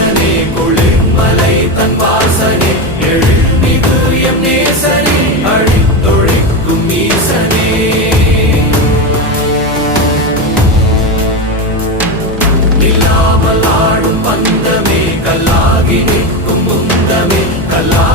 ஈசனே குளிர்மலை தன் வாசனே எழில்மிகு எம் நேசனே அழித்தொழிக்கும் ஈசனே நில்லாமல் ஆடும் பந்தமே கல்லாகி நிற்கும் முந்தமே கல்லா